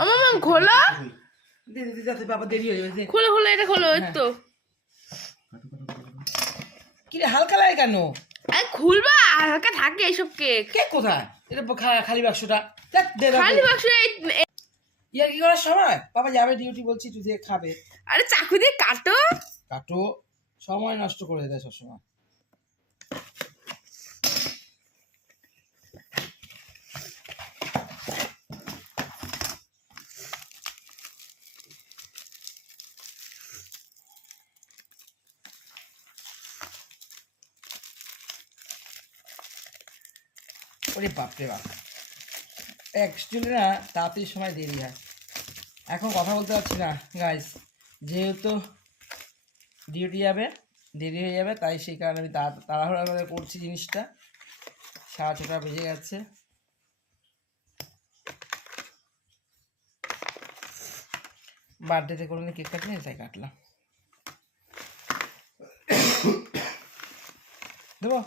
ও মামা খোলো, যাতে বাবা দেরি হয়ে যাবে। খোলো খোলো, এটা খোলো। এই তো কি রে হালকা লাগে কেন? আরে খুলবা, হালকা থাকে এইসব কেক। কেক কোথায়? এটা খালি বাক্সটা দেখ, দে খালি বাক্স। ইয়ার কি করার সময় বাবা যাবে ডিউটি, বলছি তুই দিয়ে খাবে। আরে চাকু দিয়ে কাটো। কাটো, সময় নষ্ট করে দেয় সবসময়। ওরে বাপরে বাপ, অ্যাকচুয়ালি না তাড়াতাড়ি সময় দেরি হয়। এখন কথা বলতে পারছি না গাইস, যেহেতু ডিউটি যাবে, দেরি হয়ে যাবে, তাই সেই কারণে আমি তাড়াহুড়া করে করছি জিনিসটা। 6:30 বেজে গেছে। বার্থডেতে কোনোদিন কেক কাটিনি, তাই কাটলাম। দেবো